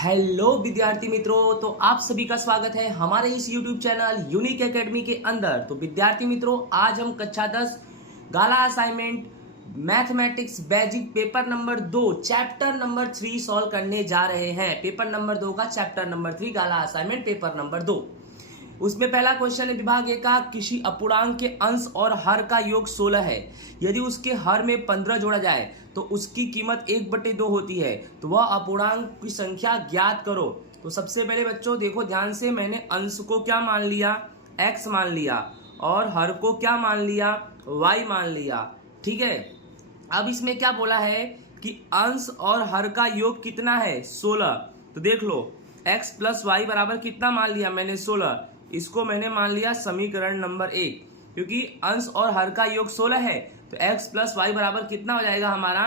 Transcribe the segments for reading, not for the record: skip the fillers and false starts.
Hello विद्यार्थी मित्रों, तो आप सभी का स्वागत है हमारे इस YouTube चैनल यूनिक एकेडमी के अंदर। तो विद्यार्थी मित्रों, आज हम कक्षा 10 गाला assignment mathematics basic paper number 2 chapter number 3 solve करने जा रहे हैं। पेपर नंबर 2 का चैप्टर नंबर 3 गाला असाइनमेंट पेपर नंबर 2। उसमें पहला क्वेश्चन है विभाग ए का, किसी अपूर्णांक के अंश और हर का योग 16 है। यदि उसके हर में 15 जोड़ा जाए तो उसकी कीमत 1/2 होती है, तो वह अपूर्णांक की संख्या ज्ञात करो। तो सबसे पहले बच्चों देखो ध्यान से, मैंने अंश को क्या मान लिया, x मान लिया, और हर को क्या मान लिया, y मान लिया। ठीक है, अब इसमें क्या बोला है कि अंश और हर का योग कितना है, 16। तो देख लो x प्लस वाई बराबर कितना मान लिया मैंने, 16। इसको मैंने मान लिया समीकरण नंबर 1, क्योंकि अंश और हर का योग 16 है तो x प्लस वाई बराबर कितना हो जाएगा हमारा,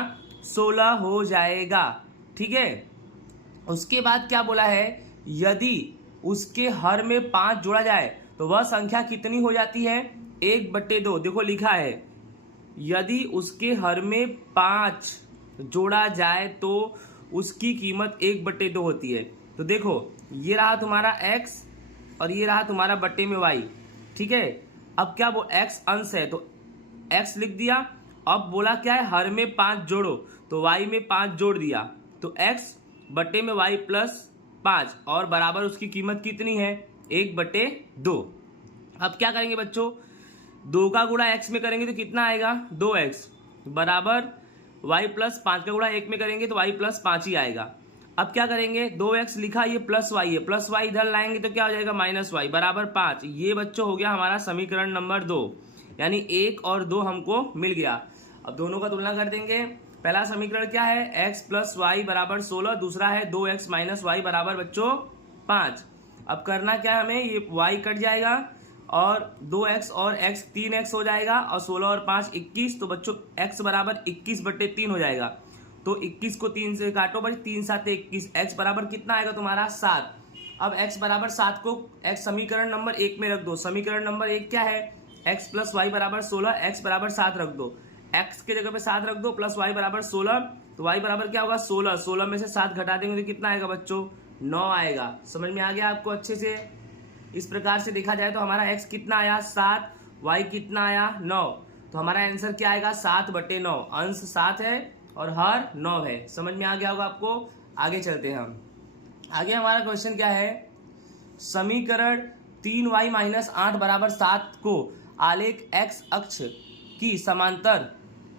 16 हो जाएगा। ठीक है, उसके बाद क्या बोला है, यदि उसके हर में 5 जोड़ा जाए तो वह संख्या कितनी हो जाती है, 1/2। देखो लिखा है यदि उसके हर में 5 जोड़ा जाए तो उसकी कीमत 1/2 होती है। तो देखो ये रहा तुम्हारा x और ये रहा तुम्हारा बट्टे में y। ठीक है, अब क्या वो x अंश है तो x लिख दिया। अब बोला क्या है, हर में 5 जोड़ो, तो y में 5 जोड़ दिया, तो x बट्टे में y प्लस 5 और बराबर उसकी कीमत कितनी है, 1/2। अब क्या करेंगे बच्चों, 2 का गुणा x में करेंगे तो कितना आएगा, 2x बराबर y प्लस 5 का गुणा 1 में करेंगे तो y प्लस 5 ही आएगा। अब क्या करेंगे, 2x लिखा, ये प्लस y है, प्लस y इधर लाएंगे तो क्या हो जाएगा, माइनस y बराबर 5। ये बच्चों हो गया हमारा समीकरण नंबर 2, यानी 1 और 2 हमको मिल गया। अब दोनों का तुलना कर देंगे। पहला समीकरण क्या है, x प्लस वाई बराबर 16, दूसरा है 2x माइनस वाई बराबर बच्चों 5। अब करना क्या है हमें, ये y कट जाएगा और 2x और x 3x हो जाएगा, और 16 और 5 21। तो बच्चों x बराबर 21/3 हो जाएगा। तो 21 को 3 से काटो भाई, 3 7 21, x बराबर कितना आएगा तुम्हारा, 7। अब x बराबर 7 को x समीकरण नंबर 1 में रख दो। समीकरण नंबर 1 क्या है, x प्लस वाई बराबर 16, x बराबर 7 रख दो, x के जगह पे 7 रख दो, प्लस y बराबर 16, तो y बराबर क्या होगा, 16। 16 में से 7 घटा देंगे तो कितना आएगा बच्चों, 9 आएगा। समझ में आ गया आपको अच्छे से। इस प्रकार से देखा जाए तो हमारा x कितना आया, 7, y कितना आया, 9। तो हमारा आंसर क्या आएगा, 7/9। अंश 7 है और हर 9 है। समझ में आ गया होगा आपको। आगे चलते हैं हम। आगे हमारा क्वेश्चन क्या है, समीकरण 3y माइनस 8 बराबर 7 को आलेख x अक्ष की समांतर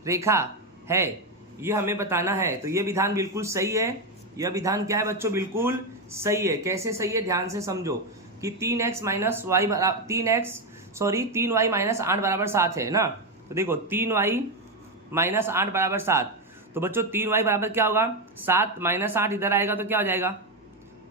रेखा है, ये हमें बताना है। तो ये विधान बिल्कुल सही है। यह विधान क्या है बच्चों, बिल्कुल सही है। कैसे सही है, ध्यान से समझो कि 3y माइनस 8 बराबर 7 है ना। तो देखो 3y माइनस 8 बराबर 7, तो बच्चों 3y बराबर क्या होगा, 7 माइनस 8 इधर आएगा तो क्या हो जाएगा,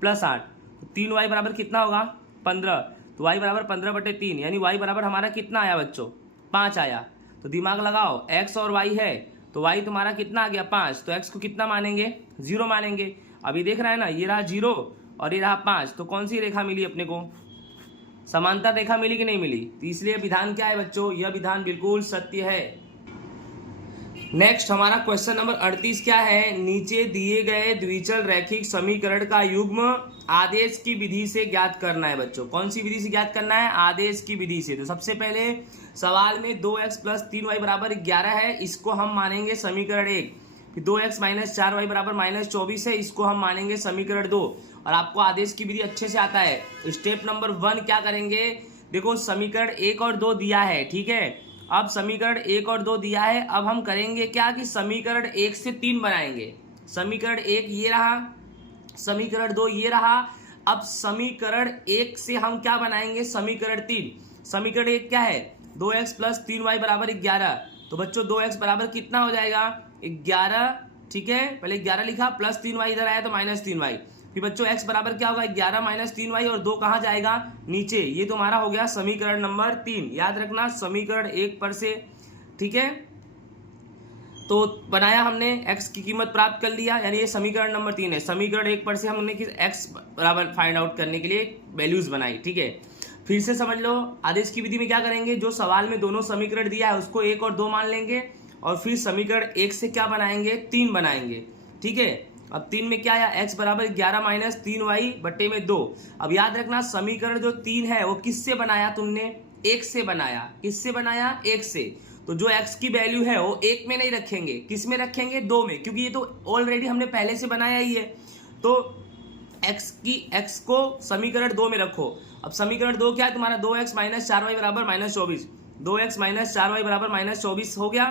प्लस 8। तो 3y बराबर कितना होगा, 15। तो y बराबर 15/3, यानी y बराबर हमारा कितना आया बच्चों, 5 आया। तो दिमाग लगाओ, x और y है तो y तुम्हारा कितना आ गया, 5। तो x को कितना मानेंगे, 0 मानेंगे। अभी देख रहा है ना, ये रहा 0 और ये रहा 5, तो कौन सी रेखा मिली अपने को, समांतर रेखा मिली कि नहीं मिली। तो इसलिए विधान क्या है बच्चों, यह विधान बिल्कुल सत्य है। नेक्स्ट हमारा क्वेश्चन नंबर 38 क्या है, नीचे दिए गए द्विचल रैखिक समीकरण का युग्म आदेश की विधि से ज्ञात करना है बच्चों। कौन सी विधि से ज्ञात करना है, आदेश की विधि से। तो सबसे पहले सवाल में 2x प्लस 3y बराबर 11 है, इसको हम मानेंगे समीकरण 1। फिर 2x माइनस 4y बराबर -24 है, इसको हम मानेंगे समीकरण 2। और आपको आदेश की विधि अच्छे से आता है। स्टेप नंबर 1 क्या करेंगे, देखो समीकरण 1 और 2 दिया है, ठीक है। अब समीकरण 1 और 2 दिया है, अब हम करेंगे क्या कि समीकरण 1 से 3 बनाएंगे। समीकरण 1 ये रहा, समीकरण 2 ये रहा। अब समीकरण 1 से हम क्या बनाएंगे, समीकरण 3। समीकरण 1 क्या है, 2x प्लस 3y बराबर 11। तो बच्चों 2x बराबर कितना हो जाएगा, 11। ठीक है, पहले 11 लिखा, प्लस 3y इधर आया तो -3y। फिर बच्चों x बराबर क्या होगा, 11 माइनस 3y, और 2 कहाँ जाएगा, नीचे। ये तुम्हारा हो गया समीकरण नंबर 3। याद रखना समीकरण 1 पर से, ठीक है। तो बनाया हमने, x की कीमत प्राप्त कर लिया, यानी ये समीकरण नंबर 3 है। समीकरण 1 पर से हमने x बराबर फाइंड आउट करने के लिए वैल्यूज बनाई, ठीक है। फिर से समझ लो, आदेश की विधि में क्या करेंगे, जो सवाल में दोनों समीकरण दिया है उसको 1 और 2 मान लेंगे, और फिर समीकरण 1 से क्या बनाएंगे, 3 बनाएंगे, ठीक है। अब 3 में क्या आया, x बराबर 11 माइनस 3y बटे में 2। अब याद रखना समीकरण जो 3 है वो किससे बनाया तुमने, 1 से बनाया। किससे बनाया, 1 से। तो जो x की वैल्यू है वो 1 में नहीं रखेंगे, किस में रखेंगे, 2 में, क्योंकि ये तो ऑलरेडी हमने पहले से बनाया ही है। तो x को समीकरण 2 में रखो। अब समीकरण 2 क्या है तुम्हारा, 2x माइनस 4y बराबर माइनस 24। 2x माइनस 4y बराबर माइनस 24 हो गया।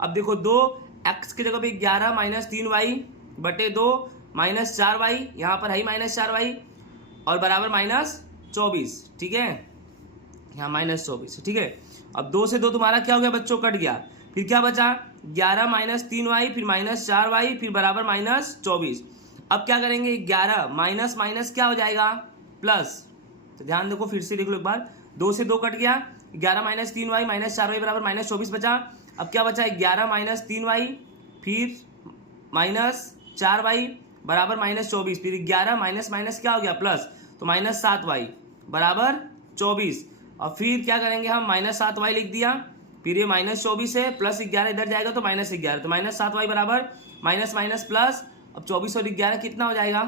अब देखो 2x की जगह पे 11 माइनस 3y बटे 2 माइनस 4y, यहाँ पर है माइनस 4y और बराबर माइनस 24। ठीक है, यहाँ माइनस 24। ठीक है, अब 2 से 2 तुम्हारा क्या हो गया बच्चों, कट गया। फिर क्या बचा, 11 माइनस 3y फिर माइनस 4y फिर बराबर माइनस 24। अब क्या करेंगे, 11 माइनस माइनस क्या हो जाएगा, प्लस। तो ध्यान देखो, फिर से देख लो एक बार, 2 से 2 कट गया, 11 माइनस 3y माइनस 4y बराबर माइनस 24 बचा। अब क्या बचा, 11 माइनस 3y फिर माइनस 4y बराबर माइनस 24, फिर 11 माइनस माइनस क्या हो गया, प्लस, तो माइनस 7y बराबर 24। और फिर क्या करेंगे हम, माइनस 7y लिख दिया, फिर ये माइनस 24 है, प्लस 11 इधर जाएगा तो माइनस 11, तो माइनस 7y बराबर माइनस माइनस प्लस। अब 24 और 11 कितना हो जाएगा,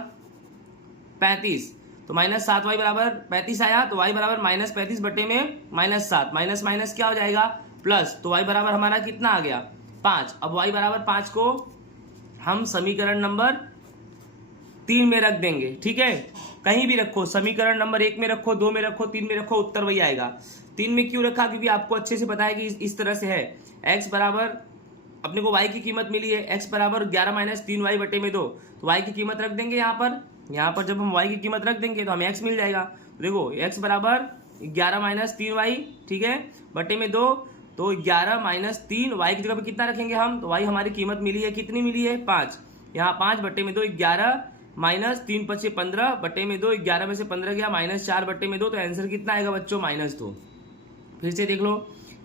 35। तो माइनस 7y बराबर 35 आया, तो y बराबर माइनस 35 बटे में माइनस 7, माइनस माइनस क्या हो जाएगा, प्लस। तो y बराबर हमारा कितना आ गया, 5। अब y बराबर 5 को हम समीकरण नंबर 3 में रख देंगे। ठीक है, कहीं भी रखो, समीकरण नंबर 1 में रखो, 2 में रखो, 3 में रखो, उत्तर वही आएगा। 3 में क्यों रखा, क्योंकि आपको अच्छे से पता है कि इस तरह से है। x बराबर अपने को y की कीमत मिली है, x बराबर 11 माइनस 3y बटे में 2, तो y की कीमत रख देंगे यहाँ पर। यहाँ पर जब हम y की कीमत रख देंगे तो हमें x मिल जाएगा। तो देखो x बराबर 11 माइनस 3y, ठीक है, बटे में 2, तो 11 माइनस 3 y की जगह पे कितना रखेंगे हम, तो y हमारी कीमत मिली है, कितनी मिली है, 5। यहाँ 5 बटे में 2 11 माइनस 3 5 15 बटे में 2, 11 में से 15 गया, माइनस 4 बटे में 2, तो आंसर कितना आएगा बच्चों, माइनस 2। फिर से देख लो,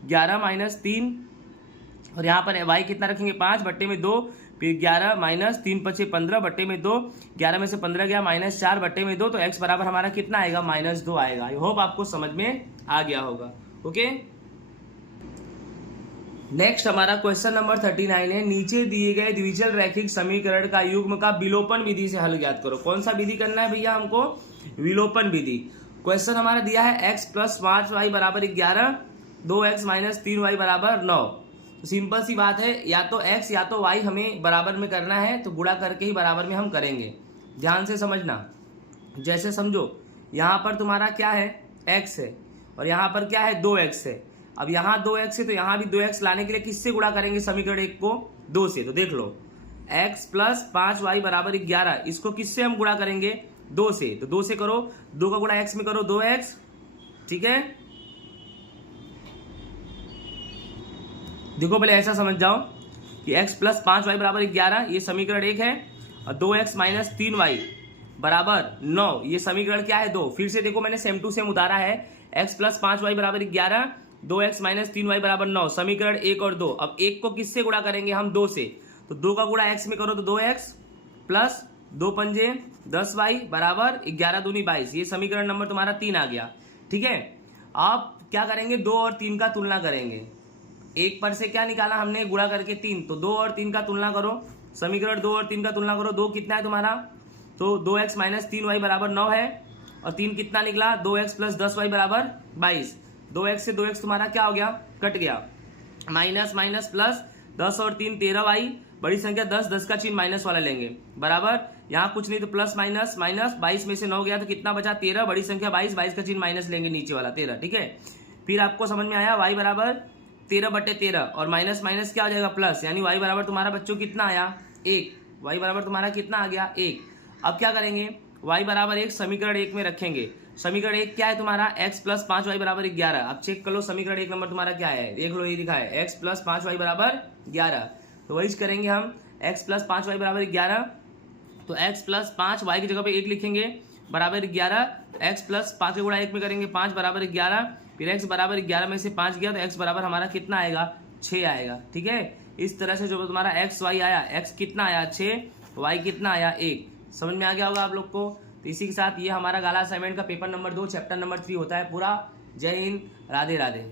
11 माइनस 3 और यहाँ पर y कितना रखेंगे, 5 बटे में 2, फिर 11 माइनस 3 5 15 बटे में 2, 11 में से 15 गया, माइनस 4 बटे में 2, तो x बराबर हमारा कितना आएगा, माइनस 2 आएगा। आई होप आपको समझ में आ गया होगा। ओके, नेक्स्ट हमारा क्वेश्चन नंबर 39 है, नीचे दिए गए द्विविजल रैखिक समीकरण का युग्म का विलोपन विधि से हल ज्ञात करो। कौन सा विधि करना है भैया हमको, विलोपन विधि। क्वेश्चन हमारा दिया है x प्लस 5y बराबर 11, 2x माइनस 3y बराबर 9। तो सिंपल सी बात है, या तो x या तो y हमें बराबर में करना है, तो गुणा करके ही बराबर में हम करेंगे। ध्यान से समझना, जैसे समझो यहाँ पर तुम्हारा क्या है, x है, और यहाँ पर क्या है, 2x है। अब यहाँ 2x है तो यहाँ भी 2x लाने के लिए किससे गुणा करेंगे, समीकरण 1 को 2 से। तो देख लो, x प्लस 5y बराबर 11, इसको किससे हम गुणा करेंगे, 2 से। तो 2 से करो, 2 का गुणा x में करो, 2x। ठीक है, देखो पहले ऐसा समझ जाओ कि x प्लस 5y बराबर 11 ये समीकरण 1 है, और 2x माइनस 3y बराबर 9 ये समीकरण क्या है, 2। फिर से देखो, मैंने सेम टू सेम उतारा है, x प्लस 5y बराबर 11, 2x माइनस 3y बराबर 9, समीकरण 1 और 2। अब 1 को किससे गुणा करेंगे हम, 2 से। तो 2 का गुणा x में करो तो 2x प्लस 2 पंजे 10y बराबर 11 दूनी 22, ये समीकरण नंबर तुम्हारा 3 आ गया। ठीक है, अब क्या करेंगे, 2 और 3 का तुलना करेंगे। 1 पर से क्या निकाला हमने, गुणा करके 3, तो 2 और 3 का तुलना करो, समीकरण 2 और 3 का तुलना करो। 2 कितना है तुम्हारा, तो 2x माइनस 3y बराबर 9 है, और 3 कितना निकला, 2x प्लस 10y बराबर 22। 2x से 2x तुम्हारा क्या हो गया, कट गया, माइनस माइनस प्लस, 10 और 3 13y, बड़ी संख्या 10, 10 का चिन्ह माइनस वाला लेंगे, बराबर यहाँ कुछ नहीं तो प्लस माइनस माइनस, 22 में से 9 गया तो कितना बचा, 13, बड़ी संख्या 22, 22 का चिन्ह माइनस लेंगे, नीचे वाला 13। ठीक है, फिर आपको समझ में आया, y बराबर 13 बटे 13 और माइनस माइनस क्या हो जाएगा, प्लस, यानी y बराबर तुम्हारा बच्चों कितना आया, 1। y बराबर तुम्हारा कितना आ गया, 1। अब क्या करेंगे, y बराबर 1 समीकरण 1 में रखेंगे। समीकरण 1 क्या है तुम्हारा, x प्लस 5y बराबर 11। अब चेक कर लो समीकरण 1 नंबर तुम्हारा क्या है, देख लो, ये लिखा है x प्लस 5y बराबर 11। तो वही करेंगे हम, x प्लस 5y बराबर 11, तो x प्लस 5 y की जगह पे 1 लिखेंगे, बराबर 11, x प्लस 5 का गुणा 1 में करेंगे, 5 बराबर 11, फिर x बराबर 11 में से 5 गया तो x बराबर हमारा कितना आएगा, 6 आएगा। ठीक है, इस तरह से जो तुम्हारा x y आया, x कितना आया 6, y कितना आया 1। समझ में आ गया होगा आप लोग को। तो इसी के साथ ये हमारा गाला असाइनमेंट का पेपर नंबर 2 चैप्टर नंबर 3 होता है पूरा। जय हिंद, राधे राधे।